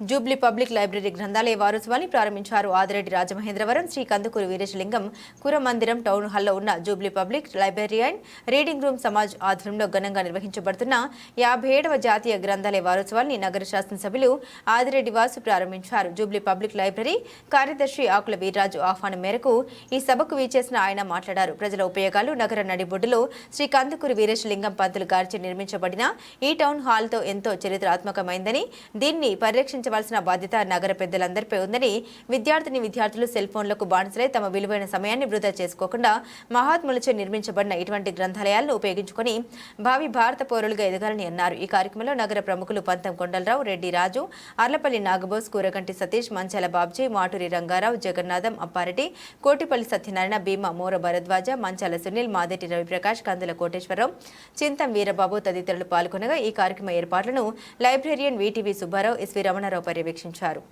Jubilee public library గ్రంథాలయ వారోత్సవాన్ని ప్రారంభించారు. Adireddy Rajamahendravaram Shri Kandukuri Veeresalingam కురమందిరం town హాల్లో ఉన్న Jubilee public library and reading room Samaj ఆధ్వర్యంలో ఘనంగా నిర్వహించబడుతున్న 57వ జాతీయ గ్రంథాలయ వారోత్సవాన్ని నగర శాసనసభ్యులు ఆదిరెడ్డి వాసు ప్రారంభించారు. జూబ్లీ పబ్లిక్ లైబ్రరీ కార్యదర్శి ఆకుల వీర్రాజు ఆహ్వానం మేరకు ఈ సభకు వీచేసిన ఆయన మాట్లాడారు. ప్రజల ఉపయోగాలు నగర నడిబొడ్డులో శ్రీ కందుకూరి వీరేశలింగం పంతులు గారిచే నిర్మించబడిన ఈ టౌన్ హాల్తో ఎంతో చరిత్రాత్మకమైందని, దీన్ని పరిరక్షించవలసిన బాధ్యత నగర పెద్దలందరిపై ఉందని, విద్యార్థులు సెల్ ఫోన్లకు బానిసలై తమ విలువైన సమయాన్ని వృధా చేసుకోకుండా మహాత్ములచే నిర్మించబడిన ఇటువంటి గ్రంథాలయాలను ఉపయోగించుకుని భావి భారత పౌరులుగా ఎదగాలని అన్నారు. ఈ కార్యక్రమంలో నగర ప్రముఖులు పంతం కొండలరావు, రెడ్డి రాజు, అర్లపల్లి నాగబోస్, కూరగంటి సతీష్, మంచాల బాబ్జీ, మాటూరి రంగారావు, జగన్నాథం, అప్పారెడ్డి, కోటిపల్లి సత్యనారాయణ, భీమా, మోర భరద్వాజ, మంచాల సునీల్, మాదేటి రవిప్రకాష్, కందుల కోటేశ్వరరావు, చింతం వీరబాబు తదితరులు పాల్గొనగా ఈ కార్యక్రమ ఏర్పాట్లను librarian VTV Subbarao, SV Ramanarao పర్యవేక్షించారు.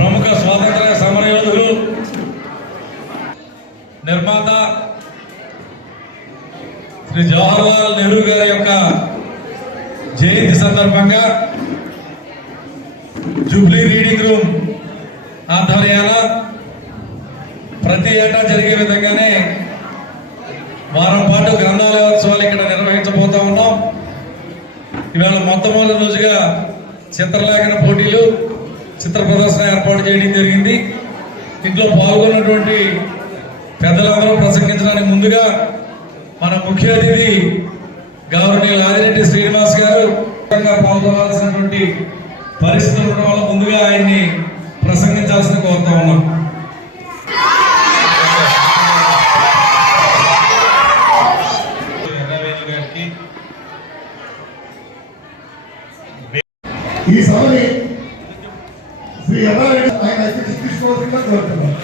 ప్రముఖ స్వాతంత్ర సమరయోధులు, నిర్మాత శ్రీ జవహర్లాల్ నెహ్రూ గారి యొక్క జయంతి సందర్భంగా జూబ్లీ రీడింగ్ రూమ్ ఆధ్వర్యాన ప్రతి ఏటా జరిగే విధంగానే వారం పాటు గ్రంథాలయోత్సవాలు ఇక్కడ నిర్వహించబోతా ఉన్నాం. ఇవాళ మొట్టమొదటి రోజుగా చిత్రలేఖన పోటీలు, చిత్ర ప్రదర్శన ఏర్పాటు చేయడం జరిగింది. ఇంట్లో పాల్గొన్నటువంటి పెద్దలందరూ ప్రసంగించడానికి ముందుగా మన ముఖ్య అతిథి గౌరవనీయులు ఆదిరెడ్డి శ్రీనివాస్ గారు పాల్గొనాల్సినటువంటి పరిస్థితులు ఉండడం వల్ల ముందుగా ఆయన్ని ప్రసంగించాల్సిన కోరుతా ఉన్నాం. ఈ సభని శ్రీ ఎర్రారెడ్డి ఆయన తీసుకోవాల్సిందిగా కోరుతున్నాం.